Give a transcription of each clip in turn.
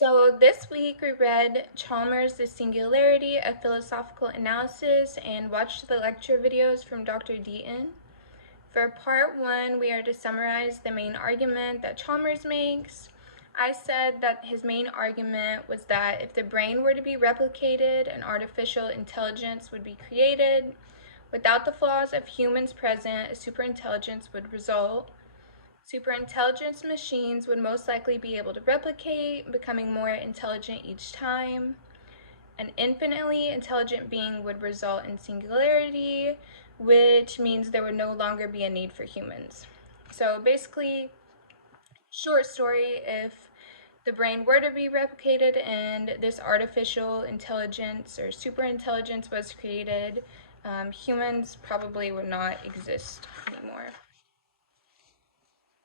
So this week we read Chalmer's The Singularity, a philosophical analysis, and watched the lecture videos from Dr. Deaton. For part one, we are to summarize the main argument that Chalmers makes. I said that his main argument was that if the brain were to be replicated, an artificial intelligence would be created. Without the flaws of humans present, a superintelligence would result. Superintelligence machines would most likely be able to replicate, becoming more intelligent each time. An infinitely intelligent being would result in singularity, which means there would no longer be a need for humans. So basically, short story, if the brain were to be replicated and this artificial intelligence or superintelligence was created, humans probably would not exist anymore.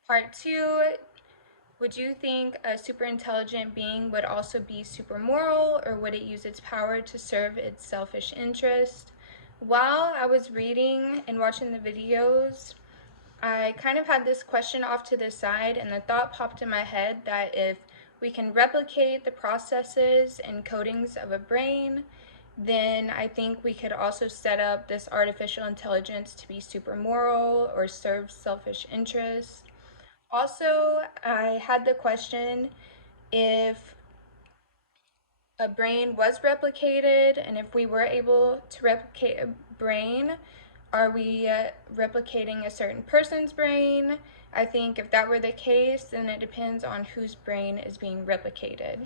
Part two, would you think a super intelligent being would also be super moral, or would it use its power to serve its selfish interest? While I was reading and watching the videos, I kind of had this question off to the side, and the thought popped in my head that if we can replicate the processes and codings of a brain, then I think we could also set up this artificial intelligence to be super moral or serve selfish interests. Also, I had the question if a brain was replicated and if we were able to replicate a brain, are we replicating a certain person's brain? I think if that were the case, then it depends on whose brain is being replicated.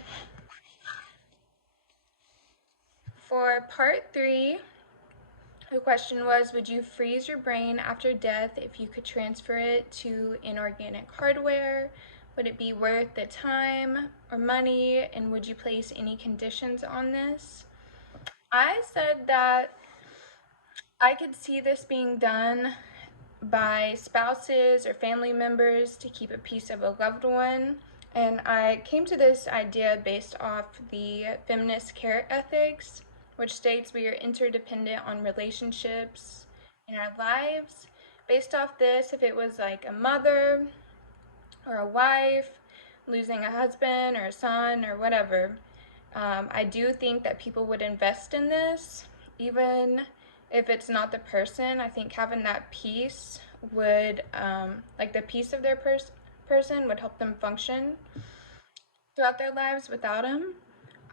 For part three, the question was, would you freeze your brain after death if you could transfer it to inorganic hardware? Would it be worth the time or money? And would you place any conditions on this? I said that I could see this being done by spouses or family members to keep a piece of a loved one. And I came to this idea based off the feminist care ethics, which states we are interdependent on relationships in our lives. Based off this, if it was like a mother or a wife losing a husband or a son or whatever, I do think that people would invest in this, even if it's not the person. I think having that peace would, like the peace of their person would help them function throughout their lives without him.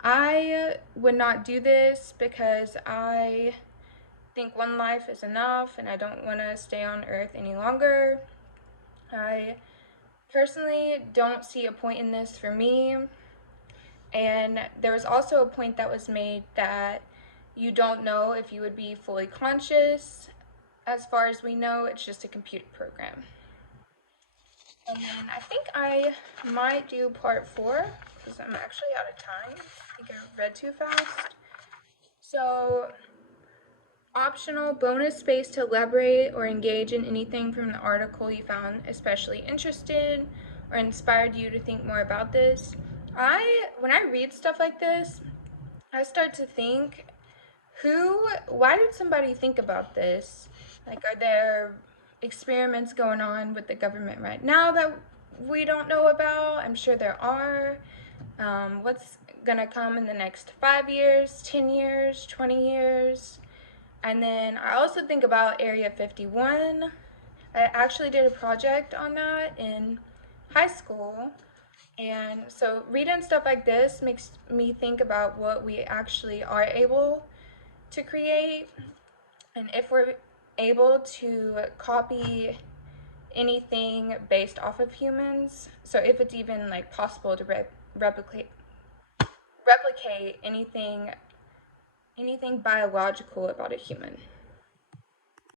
I would not do this because I think one life is enough and I don't want to stay on earth any longer. I personally don't see a point in this for me. And there was also a point that was made that you don't know if you would be fully conscious. As far as we know, it's just a computer program. And then I think I might do part four because I'm actually out of time. I think I read too fast. So, optional bonus space to elaborate or engage in anything from the article you found especially interested or inspired you to think more about this. When I read stuff like this, I start to think, why did somebody think about this? Like, are there experiments going on with the government right now that we don't know about? I'm sure there are. What's gonna come in the next 5 years, 10 years, 20 years? And then I also think about Area 51. I actually did a project on that in high school. And so reading stuff like this makes me think about what we actually are able to create and if we're able to copy anything based off of humans. So if it's even like possible to replicate anything biological about a human.